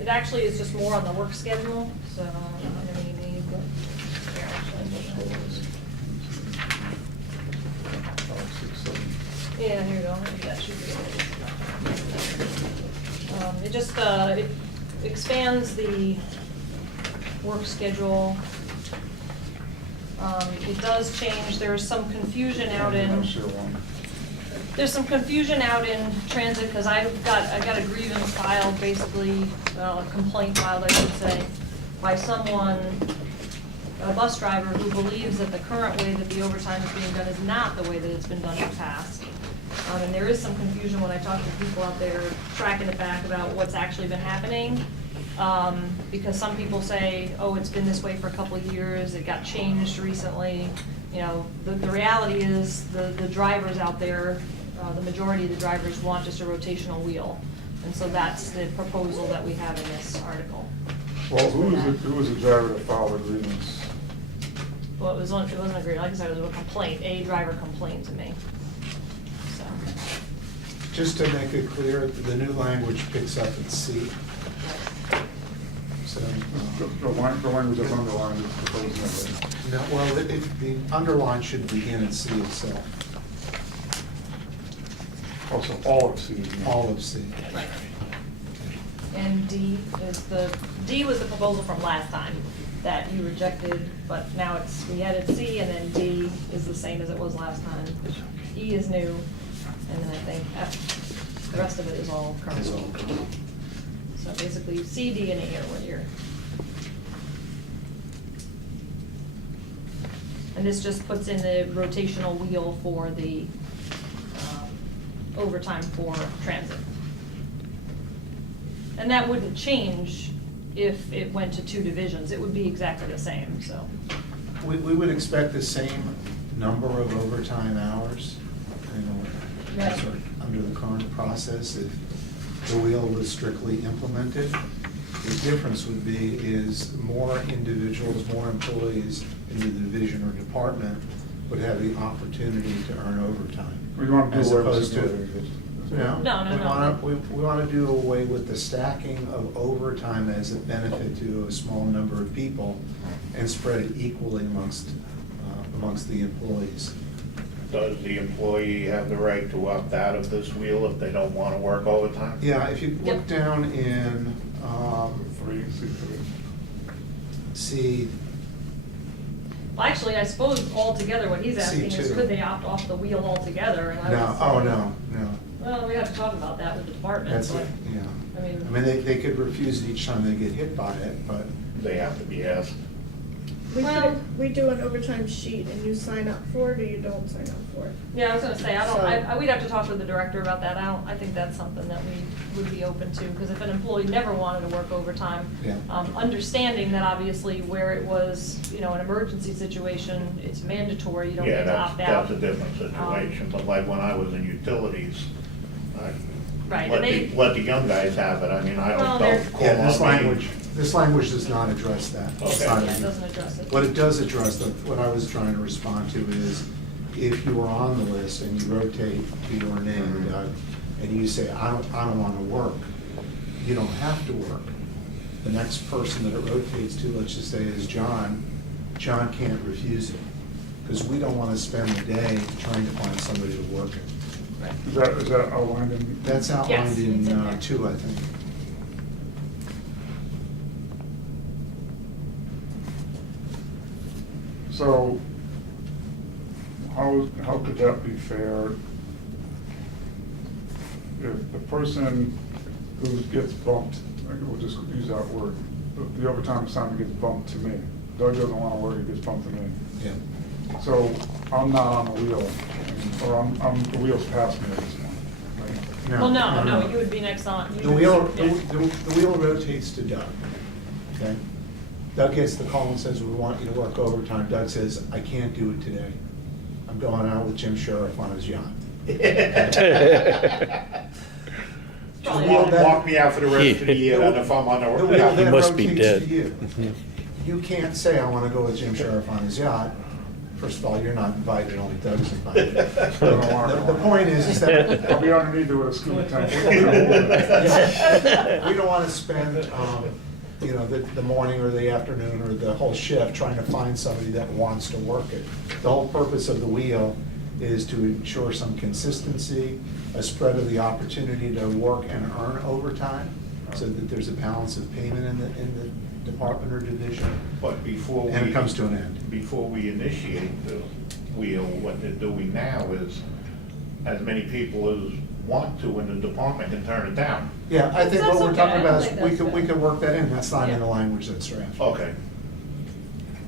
It actually is just more on the work schedule, so I don't know how many you need, but here, actually. Yeah, here you go. Maybe that should be it. It just it expands the work schedule. It does change. There's some confusion out in. There's some confusion out in transit because I got a grievance filed, basically, well, a complaint filed, I should say, by someone, a bus driver who believes that the current way that the overtime is being done is not the way that it's been done in the past. And there is some confusion when I talk to people out there tracking it back about what's actually been happening. Because some people say, oh, it's been this way for a couple of years, it got changed recently. You know, the reality is the drivers out there, the majority of the drivers want just a rotational wheel. And so that's the proposal that we have in this article. Well, who was the driver that filed the grievance? Well, it wasn't a grievance, like I said, it was a complaint. A driver complained to me. So. Just to make it clear, the new language picks up at C. So, The language that's underlined is proposed. no, well, the underline should begin at C itself, Also, all of C. all of C. Right. And D was the proposal from last time that you rejected, but now we added C, and then D is the same as it was last time. E is new, and then I think F, the rest of it is all current. Is all. So basically, C, D, and E are what you're. And this just puts in the rotational wheel for the overtime for transit. And that wouldn't change if it went to 2 divisions. It would be exactly the same, so. We would expect the same number of overtime hours, you know, Right. sort of under the current process if the wheel was strictly implemented. The difference would be is more individuals, more employees in the division or department would have the opportunity to earn overtime. We want to do As away with opposed to- seniority. No, We want to do away with the stacking of overtime as a benefit to a small number of people and spread it equally amongst the employees. Does the employee have the right to opt out of this wheel if they don't want to work overtime? Yeah, if you look Yep. down in, C3. see, Well, actually, I suppose altogether what he's asking is C2. could they opt off the wheel altogether? And I no, would say, oh, no. Well, we have to talk about that with the department. That's, but, yeah. I mean, they could refuse it each time they get hit by it, but, They have to be asked. Well- We do an overtime sheet and you sign up for it or you don't sign up for it. yeah, I was gonna say, So- we'd have to talk with the director about that. I think that's something that we would be open to, because if an employee never wanted to work overtime, Yeah. Understanding that obviously where it was, you know, an emergency situation, it's mandatory, you don't Yeah, get to opt out. that's a different situation, but like when I was in utilities, Right, let and they- the young guys have it, I mean, I Well, don't they're- call yeah, this on me. language does not address that. It's Okay. not Yeah, it in- doesn't address it. What it does address, what I was trying to respond to is, if you are on the list and you rotate to your name, Doug, and you say, I don't want to work, you don't have to work. The next person that it rotates to, let's just say is John can't refuse it, because we don't want to spend the day trying to find somebody to work it. Right. Is that outlined in? That's Yes, outlined it's in in there. 2, I think. So, how could that be fair? If the person who gets bumped, we'll just use that word, the overtime assignment gets bumped to me. Doug doesn't want to work, he gets bumped to me. Yeah. So I'm not on the wheel, or the wheel's past me at this point, right? Well, no, you would be next on. You The would- wheel, yeah. the wheel rotates to Doug, okay? Doug gets the call and says, we want you to work overtime. Doug says, I can't do it today. I'm going out with Jim Sheriff on his yacht. Probably wheel not. that- Walk me out for the rest of the year, and if I'm on The the. wheel He then must be rotates dead. to you. You can't say, I want to go with Jim Sheriff on his yacht. First of all, you're not invited, only Doug's invited. don't want it. The point is that. I'll be underneath it with a scuba tank. We don't want to spend, you know, the morning or the afternoon or the whole shift trying to find somebody that wants to work it. The whole purpose of the wheel is to ensure some consistency, a spread of the opportunity to work and earn overtime, so that there's a balance of payment in the department or division, But before we. and it comes to an end. Before we initiate the wheel, what they're doing now is, as many people as want to in the department can turn it down. Yeah, I think That's what we're okay. I talking don't about is, think we that's could, we bad. could work that in, that's not in Yeah. the language that's drafted. Okay.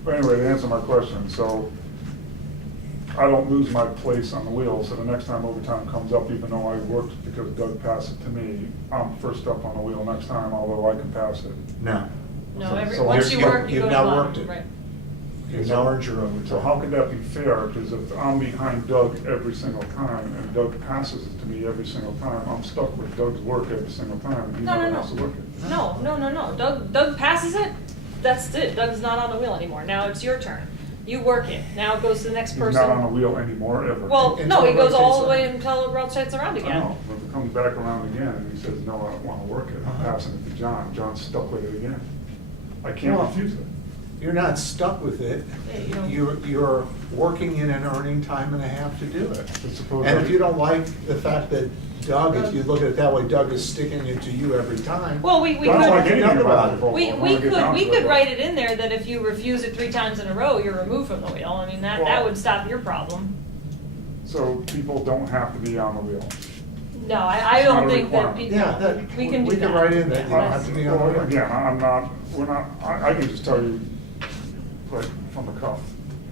But anyway, to answer my question, so I don't lose my place on the wheel, so the next time overtime comes up, even though I worked because Doug passed it to me, I'm first up on the wheel next time, although I can pass it. No, No, So once you you're- work, you you've go to now the worked bottom, it. right? you've now earned your overtime. So how could that be fair? Because if I'm behind Doug every single time and Doug passes it to me every single time, I'm stuck with Doug's work every single time and he No, never no, has to no. work it. No. Doug passes it, that's it. Doug's not on the wheel anymore. Now it's your turn. You work it. Now it goes to the next He's person. not on the wheel anymore, ever. Well, Until no, he it goes all rotates the way around. until it rotates around I again. know, but if it comes back around again and he says, no, I don't want to work it, I'm Uh-huh. passing it to John, John's stuck with it again. I can't Well, refuse it. You're not stuck with it. Yeah, you don't- You're working in and earning time and a half to do it. But suppose And I- if you don't like the fact that Doug, if you look at it that way, Doug is sticking it to you every time. Well, we I don't like could, anything Nothing about about the it. proposal. I wanna get down we to could it. write it in there that if you refuse it 3 times in a row, you're removed from the wheel. I mean, that Well- would stop your problem. So people don't have to be on the wheel. No, I It's not don't a think that requirement. people, Yeah, that, we can do we that. can write in that you don't Yeah, have to be on Well, the wheel. again, I'm not, we're not, I can just tell you, like, from the cuff,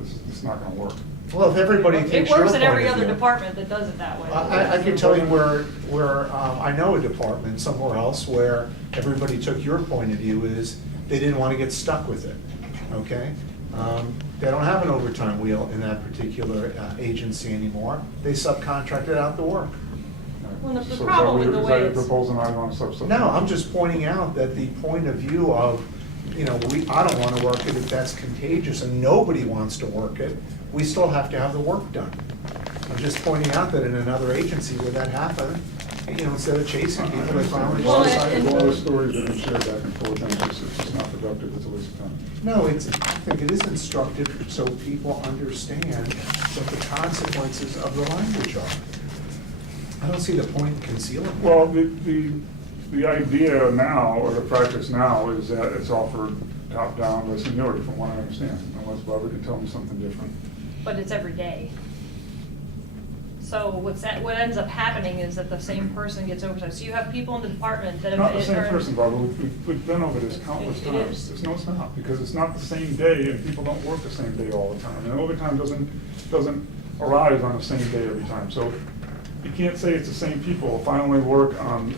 this is not gonna work. Well, if everybody It takes your works point in of every other view. department that does it that way. I can tell you where, I know a department somewhere else where everybody took your point of view is they didn't want to get stuck with it, okay? They don't have an overtime wheel in that particular agency anymore. They subcontracted out the work. Well, the So is that problem what with the is way that your it's- proposal, and I want to substitute? No, I'm just pointing out that the point of view of, you know, I don't want to work it if that's contagious and nobody wants to work it, we still have to have the work done. I'm just pointing out that in another agency where that happened, you know, instead of chasing people, they finally Well, decided. and- All the stories that are shared back and forth, and it's just not productive, it's a waste of time. No, I think it is instructive so people understand what the consequences of the language are. I don't see the point in concealing that. Well, the idea now, or the practice now, is that it's offered top-down with seniority, from what I understand, unless Barbara can tell me something different. But it's every day. So what ends up happening is that the same person gets oversight. So you have people in the department that have. Not the same are- person, Barbara, we've been over this countless It times. is. No, it's not, because it's not the same day, and people don't work the same day all the time. And overtime doesn't arise on the same day every time. So you can't say it's the same people. If I only work on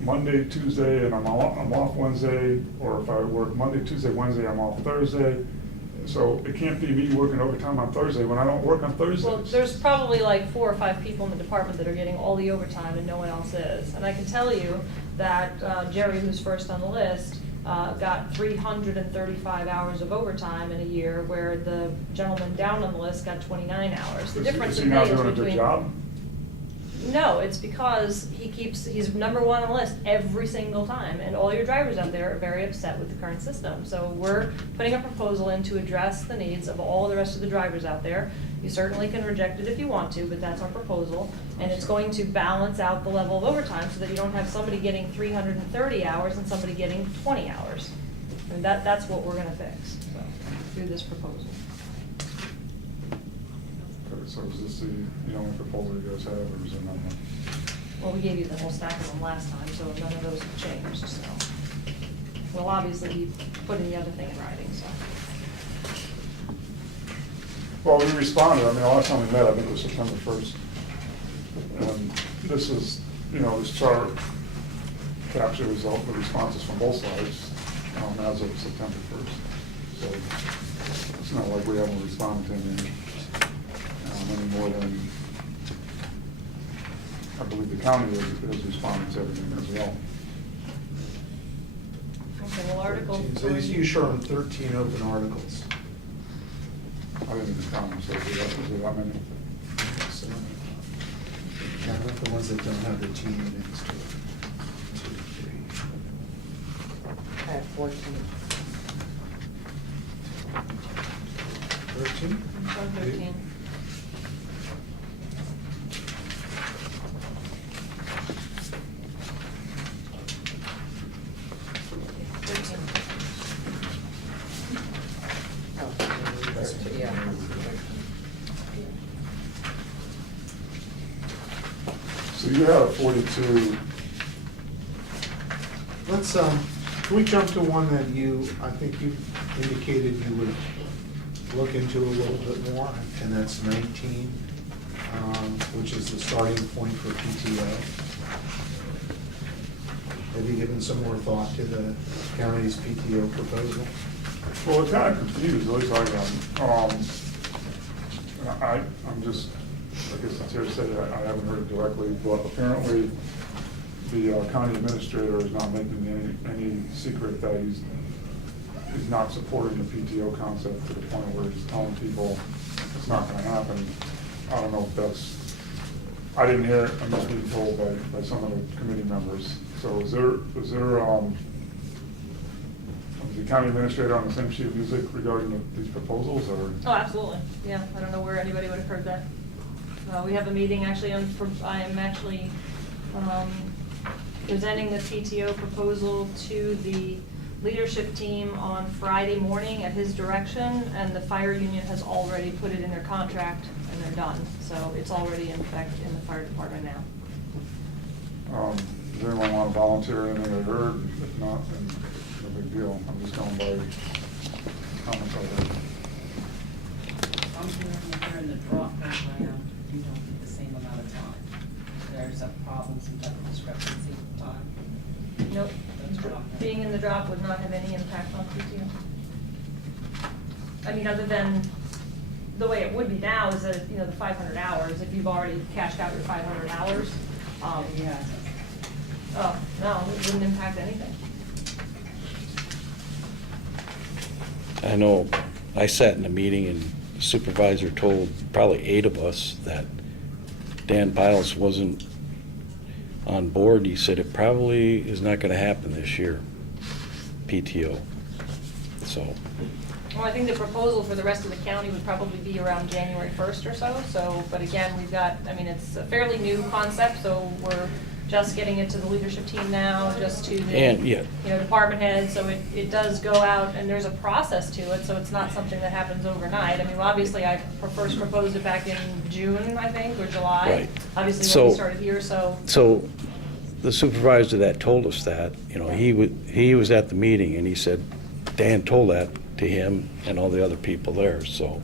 Monday, Tuesday, and I'm off Wednesday, or if I work Monday, Tuesday, Wednesday, I'm off Thursday. So it can't be me working overtime on Thursday when I don't work on Thursdays. Well, there's probably like 4 or 5 people in the department that are getting all the overtime and no one else is. And I can tell you that Jerry, who's first on the list, got 335 hours of overtime in a year, where the gentleman down on the list got 29 hours. The difference Is he in not pay is doing a good between. job? No, it's because he's number 1 on the list every single time, and all your drivers out there are very upset with the current system. So we're putting a proposal in to address the needs of all the rest of the drivers out there. You certainly can reject it if you want to, but that's our proposal. And it's going to balance out the level of overtime so that you don't have somebody getting 330 hours and somebody getting 20 hours. And that's what we're gonna fix, so, through this proposal. Okay, so is this the only proposal you guys have, or is there another one? Well, we gave you the whole stack of them last time, so none of those have changed, so. We'll obviously be putting the other thing in writing, so. Well, we responded, I mean, the last time we met, I think it was September 1st. And this is, this chart captures all the responses from both sides as of September 1st. So it's not like we haven't responded to any more than, I believe the county has responded to everything as well. Okay, well, Article So 3. you show them 13 open articles. I didn't even count them, so is there that many? So, count out the ones that don't have the T next to it. 2, 3. I have 14. 13? So 13. Oh, That's 13, yeah. So you have 42, Let's, can we jump to one that I think you indicated you would look into a little bit more, and that's 19, which is the starting point for PTO. Have you given some more thought to the county's PTO proposal? well, it's kind of confused, at least I am. And I'm just, I guess the chair said, I haven't heard it directly, but apparently the county administrator is not making any secret that he's not supporting the PTO concept to the point where he's telling people it's not gonna happen. I don't know if that's, I didn't hear it, I'm just being told by some of the committee members. So is there, is the county administrator on the same sheet of music regarding these proposals, or? Oh, absolutely, yeah, I don't know where anybody would have heard that. We have a meeting, actually, I am actually presenting the PTO proposal to the leadership team on Friday morning at his direction, and the fire union has already put it in their contract, and they're done. So it's already in effect in the fire department now. Does anyone want to volunteer anything I heard? If not, then no big deal. I'm just going by comments I heard. I'm hearing during the drop program, you don't get the same amount of time. There's a problem, some type of discrepancy with time. Nope, That's drop. being in the drop would not have any impact on PTO. I mean, other than, the way it would be now is that, you know, the 500 hours, if you've already cashed out your 500 hours. Yeah. Oh, no, it wouldn't impact anything. I know, I sat in a meeting and the supervisor told probably 8 of us that Dan Piles wasn't on board. He said it probably is not gonna happen this year, PTO. So, Well, I think the proposal for the rest of the county would probably be around January 1st or so, but again, we've got, I mean, it's a fairly new concept, so we're just getting it to the leadership team now, just to the, And, yeah. you know, department heads, so it does go out, and there's a process to it, so it's not something that happens overnight. I mean, obviously, I first proposed it back in June, I think, or July. Right. Obviously, when we So- started here, so. so the supervisor that told us that, you know, he was at the meeting and he said, Dan told that to him and all the other people there, so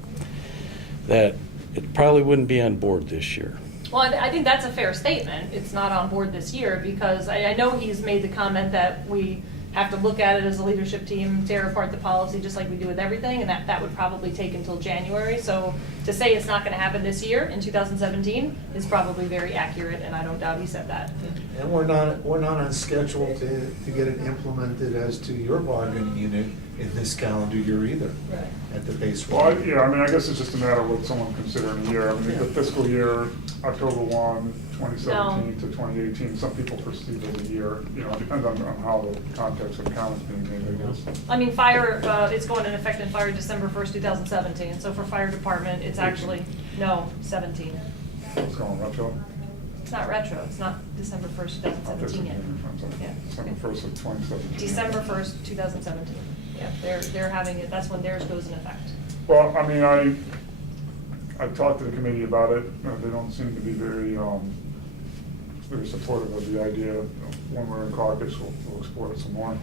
that it probably wouldn't be on board this year. Well, I think that's a fair statement. It's not on board this year because I know he's made the comment that we have to look at it as a leadership team, tear apart the policy just like we do with everything, and that would probably take until January. So to say it's not going to happen this year in 2017 is probably very accurate, and I don't doubt he said that. And we're not on schedule to get it implemented as to your bargaining unit in this calendar year either, Right. at the pace. Well, yeah, I mean, I guess it's just a matter of what someone considering a year. I mean, the fiscal year, October 1, 2017 to 2018, some people perceive it as a year. You know, it depends on how the context of the count is being made, I guess. I mean, fire, it's going into effect in fire December 1st, 2017. So for fire department, it's actually, no, 17. It's going retro. It's not retro. It's not December 1st, 2017 yet. Yeah. December 1st of 2017. December 1st, 2017. Yeah, they're having it, that's when theirs goes in effect. Well, I mean, I've talked to the committee about it. They don't seem to be very supportive of the idea. When we're in caucus, we'll explore it some more.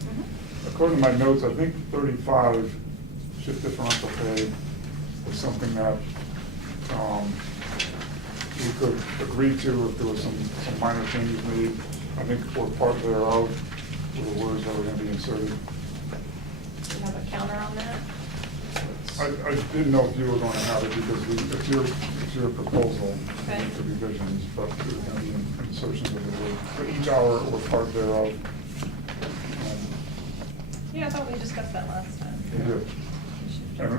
According to my notes, I think 35 shift differential pay is something that we could agree to if there was some minor changes made. I think we're part thereof, with the words that were going to be inserted. Do you have a counter on that? I didn't know if you were going to have it because it's your proposal, Okay. the revisions, but there's going to be insertions of the word for each hour or part thereof. Yeah, I thought we discussed that last time. We did. And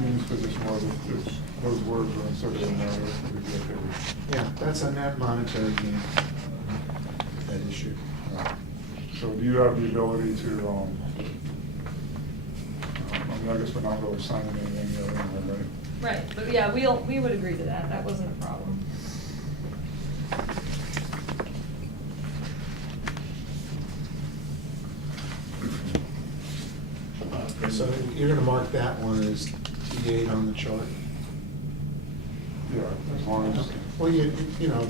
Dean's position was, if those words were inserted in there, it would be okay with. Yeah, that's a net monetary gain, that issue. So do you have the ability to, I mean, I guess we're not really signing anything other than that, right? Right, but yeah, we would agree to that, that wasn't a problem. So you're gonna mark that one as T8 on the chart? Yeah, as long as, Well, you know,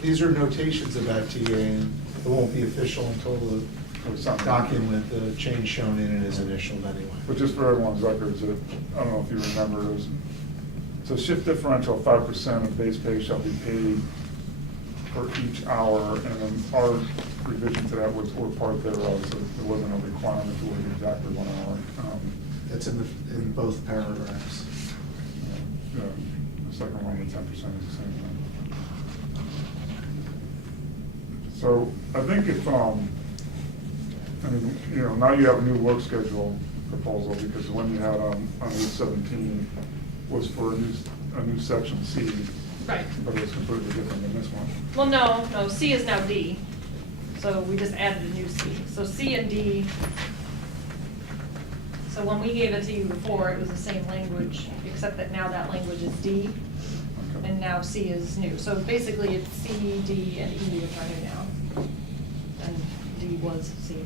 these are notations about TA, and it won't be official until the document, the change shown in it is initialed anyway. but just for everyone's records, I don't know if you remember, it was, so shift differential, 5% of base pay shall be paid for each hour, and then our revision to that was, or part thereof, so there wasn't a requirement to work exactly 1 hour. That's in both paragraphs. Yeah, the second one, the 10% is the same thing. So I think if, I mean, you know, now you have a new work schedule proposal, because the one you had on 817 was for a new section C, Right. but it was completely different than this one. Well, no, C is now D, so we just added a new C. So C and D, so when we gave it to you before, it was the same language, except that now that language is D, Okay. and now C is new. So basically, it's C, D, and E which are new now, and D was C.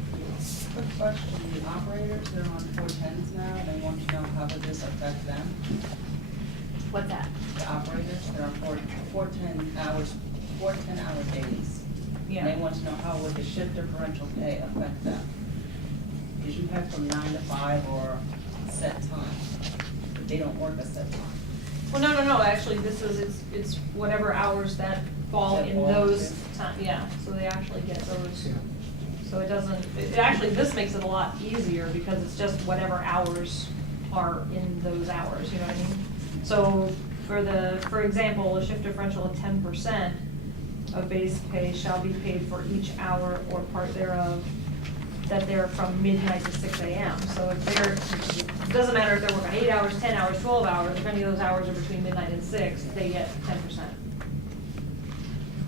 Quick question, the operators, they're on 410s now, they want to know how would this affect them? What's that? The operators, they're on 410 hours, 4 10-hour days. Yeah. And they want to know how would the shift differential pay affect them? Because you have from 9 to 5 or set time, but they don't work a set time. Well, no, actually, this is, it's whatever hours that fall That in fall those into- time, yeah, so they actually get those. Yeah. So it doesn't, actually, this makes it a lot easier because it's just whatever hours are in those hours, you know what I mean? So for example, a shift differential of 10% of base pay shall be paid for each hour or part thereof that they're from midnight to 6 AM. So if they're, it doesn't matter if they're working 8 hours, 10 hours, 12 hours, if any of those hours are between midnight and 6, they get 10%.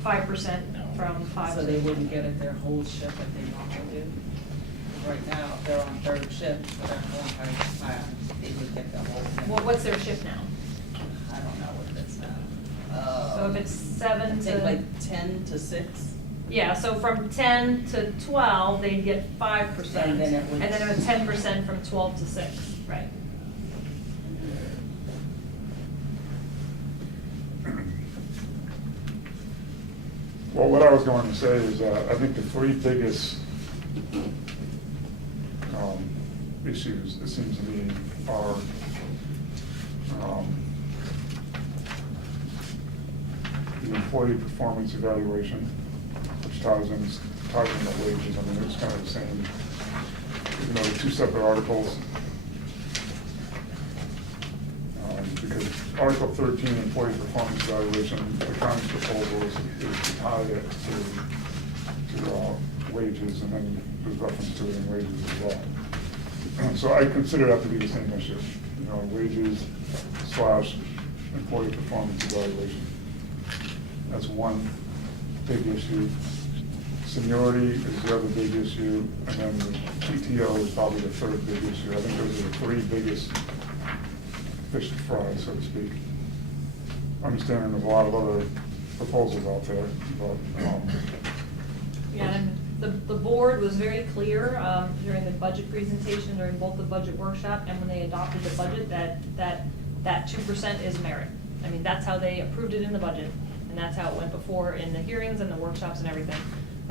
5% from 5 to So they wouldn't get it their whole shift like they normally do? Right now, if they're on third shift for their whole entire time, they would get the whole thing. Well, what's their shift now? I don't know what it is now. So if it's 7 I think to, like 10 to 6. yeah, so from 10 to 12, they'd get 5%. And then it would- And then it was 10% from 12 to 6, right? Well, what I was going to say is, I think the three biggest issues, it seems to me, are the employee performance evaluation, which ties in the wages. I mean, it's kind of the same, even though they're two separate articles. Because Article 13, employee performance evaluation, the county's proposal is to tie it to wages, and then there's reference to it in wages as well. So I consider that to be the same issue, you know, wages / employee performance evaluation. That's one big issue. Seniority is the other big issue, and then the PTO is probably the third big issue. I think those are the three biggest fish to fry, so to speak. Understanding there's a lot of other proposals out there, but, Yeah, and the board was very clear during the budget presentation, during both the budget workshop and when they adopted the budget, that 2% is merit. I mean, that's how they approved it in the budget, and that's how it went before in the hearings and the workshops and everything.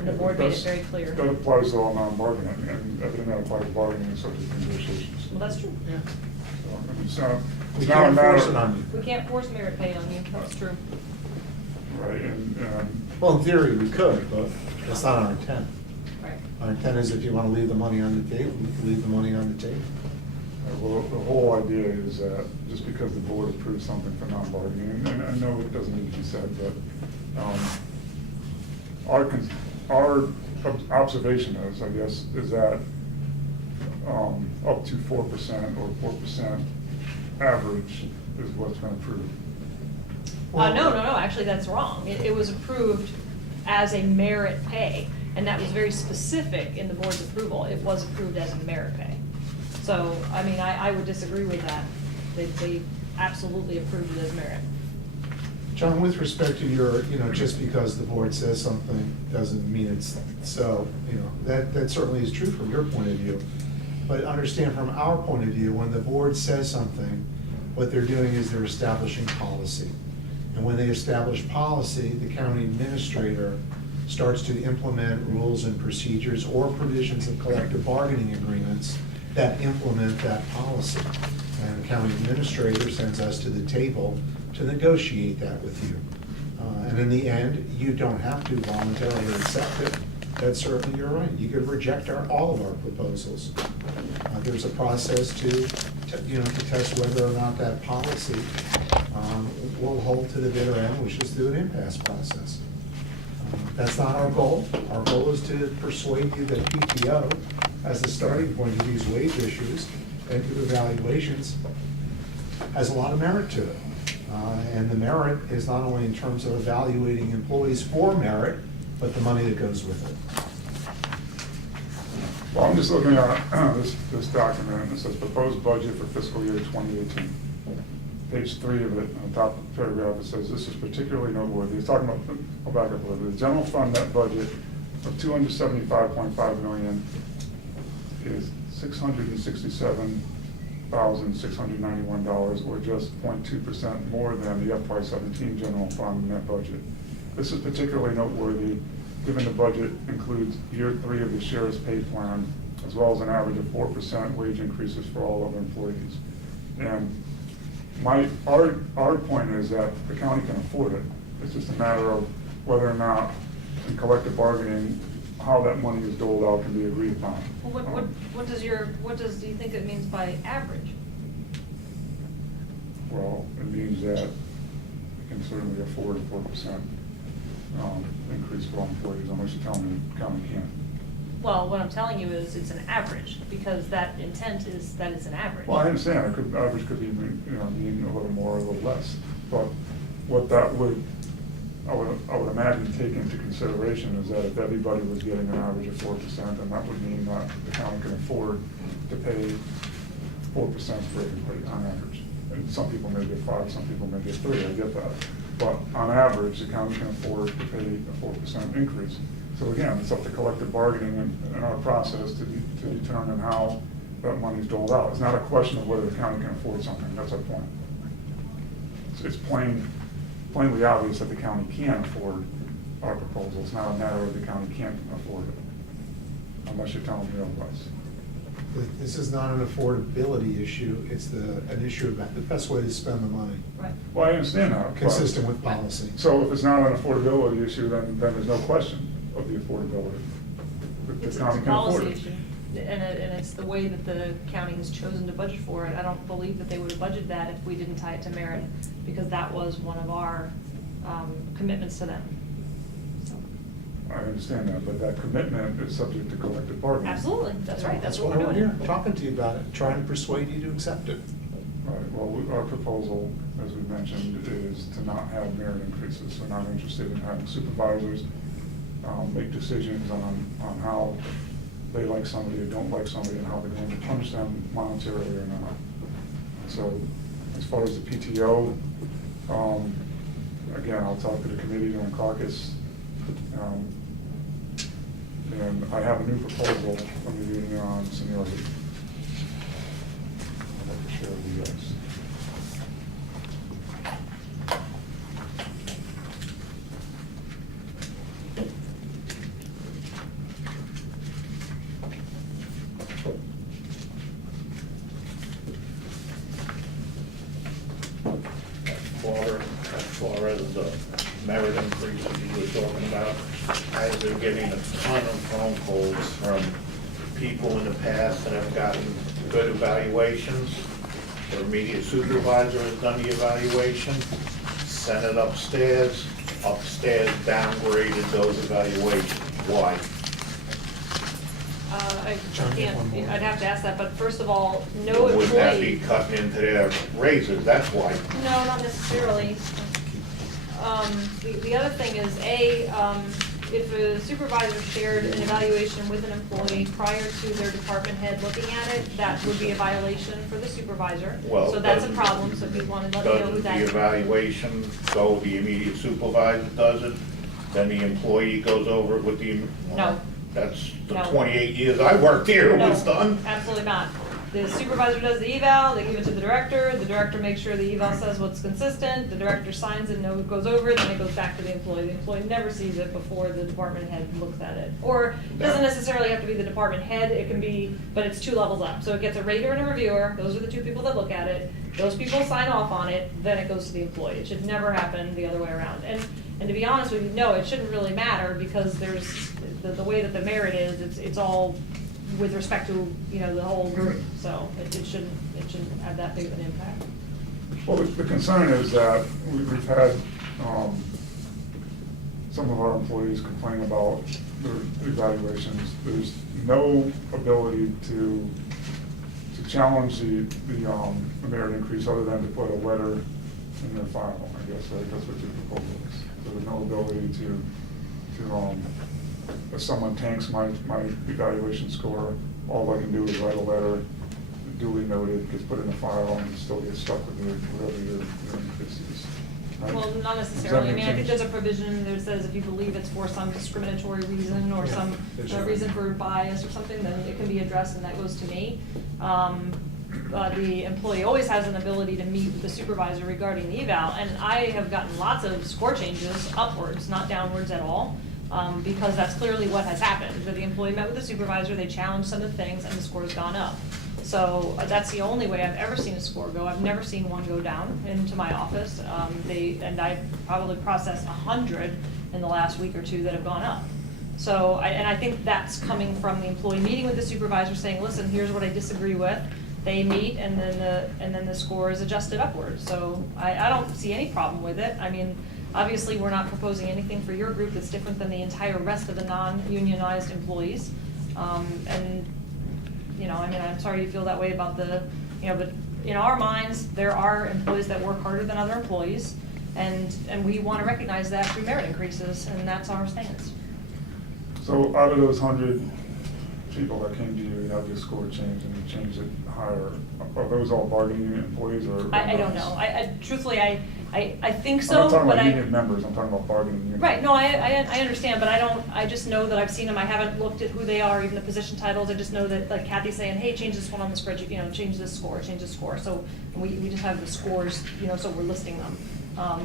And the board made it very clear. That applies to all non-bargaining, and everything that applies to bargaining is subject to negotiations. Well, that's true. Yeah. So, I mean, so We it's not a can't matter. force it on you. We can't force merit pay on you, that's true. Right, and, Well, in theory, we could, but that's not our intent. Right. Our intent is if you want to leave the money on the table, we can leave the money on the table. well, the whole idea is that just because the board approves something for non-bargaining, and I know it doesn't need to be said, but, our observation is, I guess, is that, up to 4% or 4% average is what's been approved. No, actually, that's wrong. It was approved as a merit pay, and that was very specific in the board's approval. It was approved as a merit pay. So, I mean, I would disagree with that. They absolutely approved it as merit. John, with respect to your, just because the board says something doesn't mean it's so, that certainly is true from your point of view. But understand from our point of view, when the board says something, what they're doing is they're establishing policy. And when they establish policy, the county administrator starts to implement rules and procedures or provisions of collective bargaining agreements that implement that policy. And the county administrator sends us to the table to negotiate that with you. And in the end, you don't have to voluntarily accept it. That's certainly your right. You could reject all of our proposals. There's a process to test whether or not that policy will hold to the bitter end, which is through an impasse process. That's not our goal. Our goal is to persuade you that PTO, as the starting point of these wage issues and to evaluations, has a lot of merit to it. And the merit is not only in terms of evaluating employees for merit, but the money that goes with it. Well, I'm just looking at this document, and it says proposed budget for fiscal year 2018. Page 3 of it, on the top paragraph, it says, this is particularly noteworthy. It's talking about, I'll back up a little bit. The general fund net budget of $275.5 million is $667,691, or just 0.2% more than the FY17 general fund net budget. This is particularly noteworthy given the budget includes year 3 of the sheriff's pay plan, as well as an average of 4% wage increases for all other employees. And our point is that the county can afford it. It's just a matter of whether or not in collective bargaining, how that money is doled out can be agreed upon. Well, what do you think it means by average? Well, it means that we can certainly afford a 4% increase for all employees, unless you tell me the county can't. Well, what I'm telling you is it's an average, because that intent is that it's an average. Well, I understand, average could be, mean a little more or a little less, but what that would, I would imagine take into consideration is that if everybody was getting an average of 4%, then that would mean that the county can afford to pay 4% for everybody on average. And some people may get 5, some people may get 3, I get that. But on average, the county can afford to pay a 4% increase. So again, it's up to collective bargaining and our process to determine how that money's doled out. It's not a question of whether the county can afford something, that's our point. It's plainly obvious that the county can afford our proposal. It's not a matter of the county can't afford it, unless you're telling me otherwise. This is not an affordability issue, it's an issue about the best way to spend the money, Right. Well, I understand that. but- consistent with policy. So if it's not an affordability issue, then there's no question of the affordability. It's The a county can afford policy it. issue, and it's the way that the county has chosen to budget for it. I don't believe that they would have budgeted that if we didn't tie it to merit, because that was one of our commitments to them. So, I understand that, but that commitment is subject to collective bargaining. absolutely, that's right, that's what we're doing. here, talking to you about it, trying to persuade you to accept it. Right, well, our proposal, as we mentioned, is to not have merit increases. We're not interested in having supervisors make decisions on how they like somebody or don't like somebody and how they're going to punish them monetarily or not. So as far as the PTO, again, I'll talk to the committee during caucus. And I have a new proposal from the meeting on seniority. I'd like to share with you guys. As far as the merit increases you were talking about, I've been getting a ton of phone calls from people in the past that have gotten good evaluations. Their immediate supervisor has done the evaluation, sent it upstairs downgraded those evaluations. Why? I John, can't, one more. I'd have to ask that, but first of all, no Wouldn't that be employee. cutting into their raises, that's why? No, not necessarily. The other thing is, if a supervisor shared an evaluation with an employee prior to their department head looking at it, that would be a violation for the supervisor. Well, So that's a doesn't- problem, so if you want to let me know who Doesn't that the is. evaluation go, the immediate supervisor does it, then the employee goes over it with the? No. That's the No. 28 years I worked here, it No, was done. absolutely not. The supervisor does the eval, they give it to the director makes sure the eval says what's consistent, the director signs it, no, goes over it, then it goes back to the employee. The employee never sees it before the department head looks at it. Or, it doesn't necessarily have to be the department head, it can be, but it's 2 levels up. So it gets a rater and a reviewer, those are the 2 people that look at it. Those people sign off on it, then it goes to the employee. It should never happen the other way around. And to be honest with you, no, it shouldn't really matter, because there's, the way that the merit is, it's all with respect to, you know, the whole group, so it shouldn't have that big of an impact. Well, the concern is that we've had some of our employees complain about their evaluations. There's no ability to challenge the merit increase other than to put a letter in their file, I guess, right? That's what your proposal is. So there's no ability to if someone tanks my evaluation score, all I can do is write a letter, duly noted, gets put in a file, and still get stuck with whatever your increase is. Right? Well, not Does that necessarily. I make mean, I think sense? there's a provision that says if you believe it's for some discriminatory reason or some reason for bias or something, then it can be addressed, and that goes to me. The employee always has an ability to meet with the supervisor regarding the eval, and I have gotten lots of score changes upwards, not downwards at all. Because that's clearly what has happened, that the employee met with the supervisor, they challenged some of the things, and the score's gone up. So that's the only way I've ever seen a score go. I've never seen one go down into my office. And I've probably processed 100 in the last week or 2 that have gone up. So, I think that's coming from the employee meeting with the supervisor, saying, listen, here's what I disagree with. They meet, and then the score is adjusted upward. So I don't see any problem with it. I mean, obviously, we're not proposing anything for your group that's different than the entire rest of the non-unionized employees. And, you know, I mean, I'm sorry you feel that way about the, you know, but in our minds, there are employees that work harder than other employees, and we want to recognize that through merit increases, and that's our stance. So out of those 100 people that came to you, you have your score changed and you changed it higher, are those all bargaining unit employees or? I don't know. I truthfully, I think I'm so. not talking but about union members, I'm talking about bargaining unit. Right, no, I understand, but I just know that I've seen them, I haven't looked at who they are, even the position titles, I just know that, like Kathy's saying, hey, change this one on the spreadsheet, you know, change this score, so we just have the scores, you know, so we're listing them.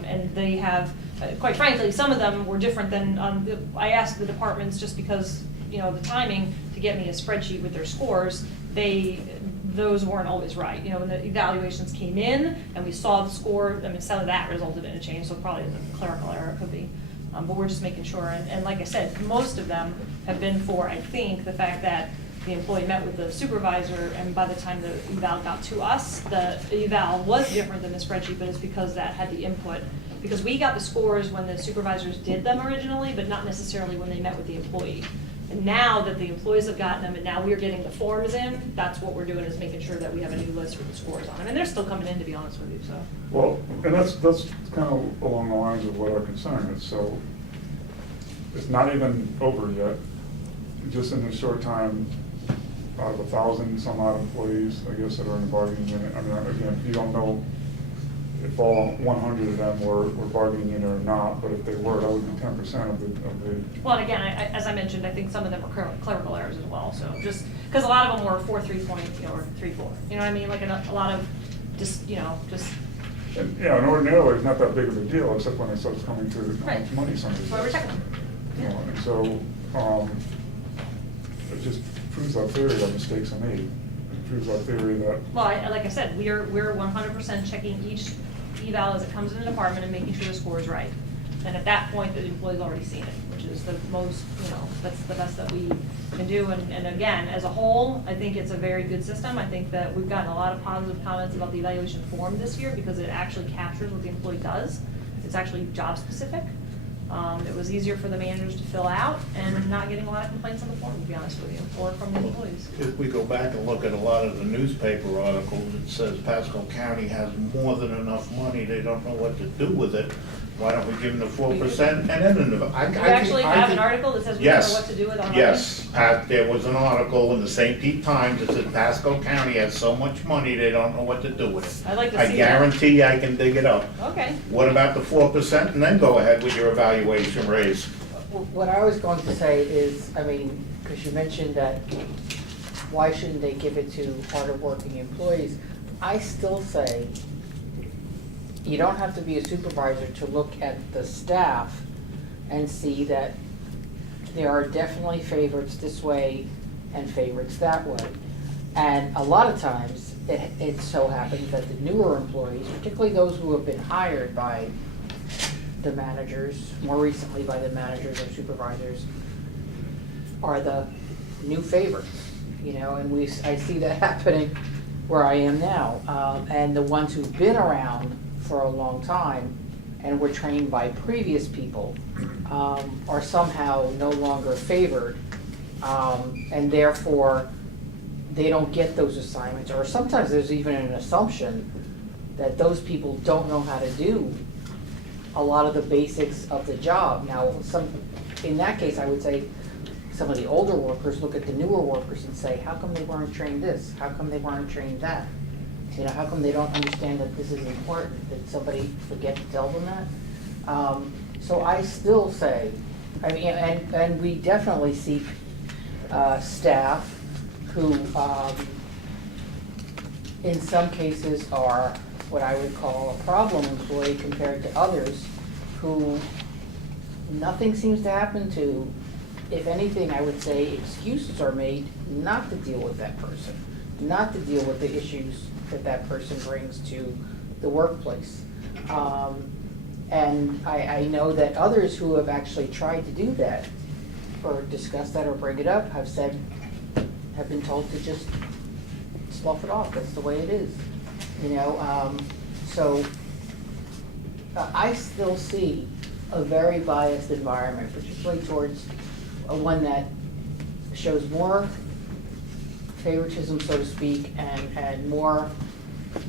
And they have, quite frankly, some of them were different than, I asked the departments just because, you know, the timing to get me a spreadsheet with their scores, those weren't always right. You know, when the evaluations came in and we saw the score, I mean, some of that resulted in a change, so probably a clerical error it could be. But we're just making sure, and like I said, most of them have been for, I think, the fact that the employee met with the supervisor, and by the time the eval got to us, the eval was different than the spreadsheet, but it's because that had the input. Because we got the scores when the supervisors did them originally, but not necessarily when they met with the employee. And now that the employees have gotten them, and now we're getting the forms in, that's what we're doing, is making sure that we have a new list with the scores on them. And they're still coming in, to be honest with you, so. Well, and that's kind of along the lines of what our concern is, so it's not even over yet. Just in a short time, out of 1,000 some odd employees, I guess, that are in the bargaining unit. I mean, again, you don't know if all 100 of them were bargaining unit or not, but if they were, that would be 10% of the. Well, and again, as I mentioned, I think some of them were clerical errors as well, so just, because a lot of them were 4-3 point, you know, or 3-4. You know what I mean? Like a lot of just, you know, just. And, yeah, and ordinarily, it's not that big of a deal, except when it starts coming to how Right. much money somebody's. That's why we're checking them. You know, and so, it just proves our theory that mistakes are made. It proves our theory that. Well, like I said, we're 100% checking each eval as it comes in the department and making sure the score is right. And at that point, the employee's already seen it, which is the most, you know, that's the best that we can do. And again, as a whole, I think it's a very good system. I think that we've gotten a lot of positive comments about the evaluation form this year because it actually captures what the employee does. It's actually job specific. It was easier for the managers to fill out and not getting a lot of complaints on the form, to be honest with you, or from the employees. If we go back and look at a lot of the newspaper articles, it says Pasco County has more than enough money, they don't know what to do with it. Why don't we give them the 4% and then You actually have an article that says we don't know Yes. what to do with our money? Yes, there was an article in the St. Pete Times that said Pasco County has so much money, they don't know what to do with it. I'd like to I see that. guarantee I can dig it up. Okay. What about the 4% and then go ahead with your evaluation raise? What I was going to say is, I mean, because you mentioned that, why shouldn't they give it to harder working employees? I still say, you don't have to be a supervisor to look at the staff and see that there are definitely favorites this way and favorites that way. And a lot of times, it so happens that the newer employees, particularly those who have been hired by the managers, more recently by the managers or supervisors, are the new favorites, you know, and I see that happening where I am now. And the ones who've been around for a long time and were trained by previous people are somehow no longer favored, and therefore they don't get those assignments, or sometimes there's even an assumption that those people don't know how to do a lot of the basics of the job. Now, in that case, I would say some of the older workers look at the newer workers and say, how come they weren't trained this? How come they weren't trained that? You know, how come they don't understand that this is important? Did somebody forget to tell them that? So I still say, I mean, and we definitely seek staff who, in some cases, are what I would call a problem employee compared to others who nothing seems to happen to. If anything, I would say excuses are made not to deal with that person, not to deal with the issues that that person brings to the workplace. And I know that others who have actually tried to do that, or discuss that or bring it up, have been told to just slough it off, that's the way it is, you know? So I still see a very biased environment, particularly towards one that shows more favoritism, so to speak, and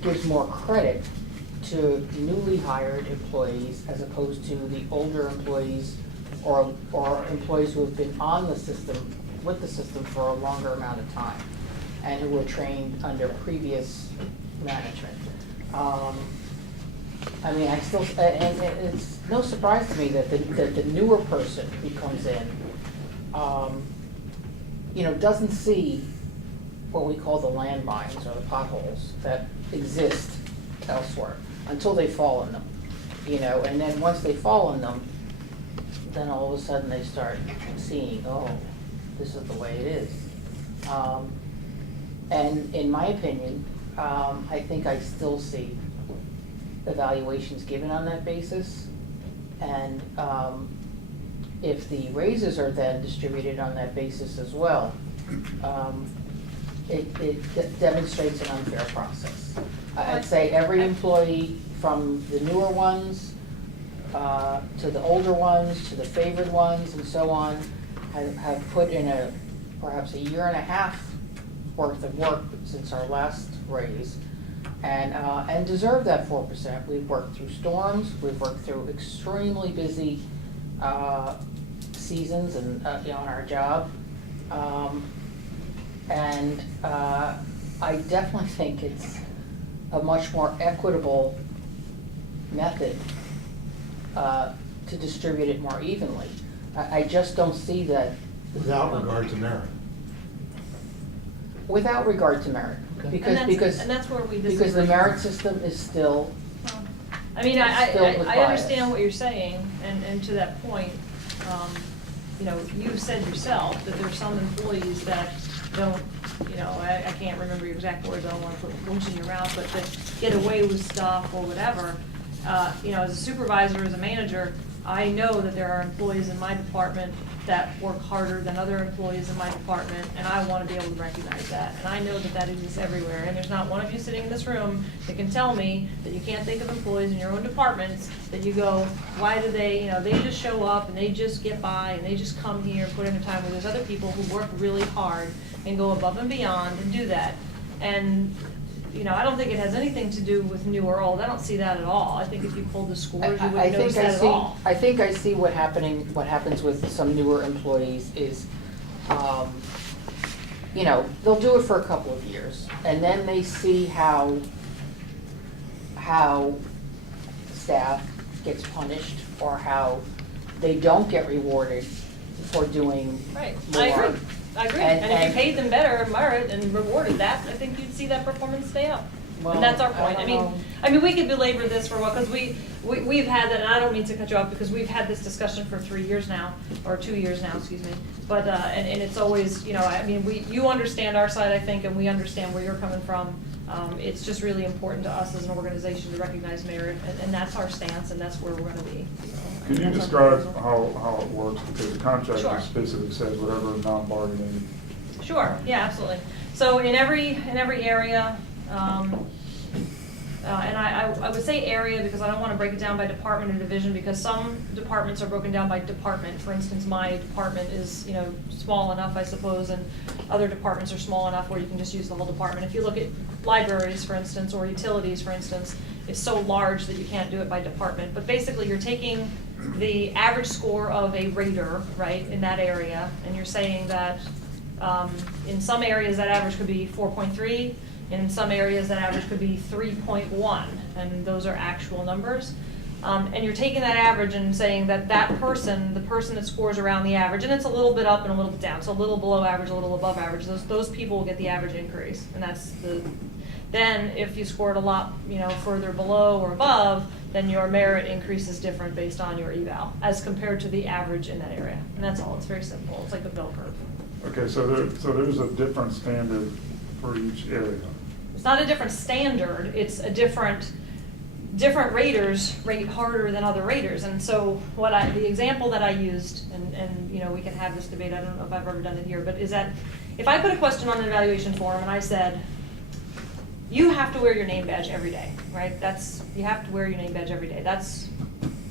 gives more credit to newly hired employees as opposed to the older employees or employees who have been on the system, with the system for a longer amount of time and who were trained under previous management. I mean, I still, and it's no surprise to me that the newer person who comes in, you know, doesn't see what we call the landmines or the potholes that exist elsewhere until they fall in them, you know, and then once they fall in them, then all of a sudden they start seeing, oh, this is the way it is. And in my opinion, I think I still see evaluations given on that basis. And if the raises are then distributed on that basis as well, it demonstrates an unfair process. I'd say every employee, from the newer ones to the older ones, to the favored ones, and so on, have put in perhaps a year and a half worth of work since our last raise, and deserve that 4%. We've worked through storms, we've worked through extremely busy seasons and you know, on our job, and I definitely think it's a much more equitable method to distribute it more evenly. I just don't see that. Without regard to merit. Without regard to merit, And that's where we disagree. because the merit system is still, I mean, Still with I bias. understand what you're saying, and to that point, you know, you said yourself that there's some employees that don't, you know, I can't remember your exact words, I don't wanna put words in your mouth, but that get away with stuff or whatever. You know, as a supervisor, as a manager, I know that there are employees in my department that work harder than other employees in my department, and I want to be able to recognize that. And I know that that exists everywhere, and there's not one of you sitting in this room that can tell me that you can't think of employees in your own departments that you go, why do they, they just show up and they just get by and they just come here and put in their time, where there's other people who work really hard and go above and beyond and do that. And I don't think it has anything to do with new or old. I don't see that at all. I think if you pulled the scores, you wouldn't notice that at all. I think I see what happens with some newer employees is, they'll do it for a couple of years, and then they see how staff gets punished, or how they don't get rewarded for doing Right, more. I agree. And if you paid them better, merit, and rewarded that, I think you'd see that performance stay up. Well, And that's our I point. don't know. I mean, we could belabor this for a while, because we've had that, and I don't mean to cut you off, because we've had this discussion for 3 years now, or 2 years now, excuse me. But, and it's always, you understand our side, I think, and we understand where you're coming from. It's just really important to us as an organization to recognize merit, and that's our stance, and that's where we're gonna be. Can you describe how it works? Because the contract Sure. just basically says whatever non-bargaining. Sure, yeah, absolutely. So in every area, and I would say area because I don't want to break it down by department or division, because some departments are broken down by department. For instance, my department is, small enough, I suppose, and other departments are small enough where you can just use the whole department. If you look at libraries, for instance, or utilities, for instance, it's so large that you can't do it by department. But basically, you're taking the average score of a rater, right, in that area, and you're saying that in some areas that average could be 4.3, and in some areas that average could be 3.1, and those are actual numbers. And you're taking that average and saying that the person that scores around the average, and it's a little bit up and a little bit down, so a little below average, a little above average, those people will get the average increase, and then if you scored a lot, further below or above, then your merit increase is different based on your eval, as compared to the average in that area. And that's all, it's very simple, it's like a bell curve. Okay, so there's a different standard for each area. It's not a different standard, it's a different raters rate harder than other raters. And so the example that I used, and we can have this debate, I don't know if I've ever done it here, but is that if I put a question on an evaluation form and I said, you have to wear your name badge every day, right? You have to wear your name badge every day. That's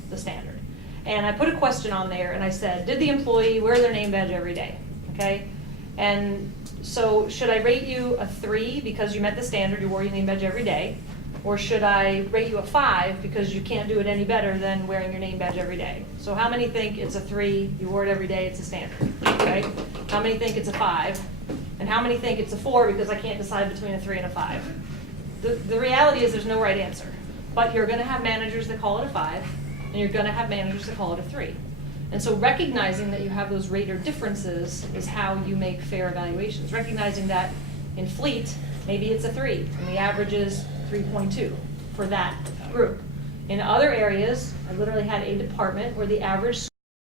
the standard. And I put a question on there and I said, did the employee wear their name badge every day? Okay? And so should I rate you a 3 because you met the standard, you wore your name badge every day? Or should I rate you a 5 because you can't do it any better than wearing your name badge every day? So how many think it's a 3, you wore it every day, it's a standard, right? How many think it's a 5? And how many think it's a 4 because I can't decide between a 3 and a 5? The reality is there's no right answer. But you're going to have managers that call it a 5, and you're going to have managers that call it a 3. And so recognizing that you have those rater differences is how you make fair evaluations. Recognizing that in fleet, maybe it's a 3, and the average is 3.2 for that group. In other areas, I literally had a department where the average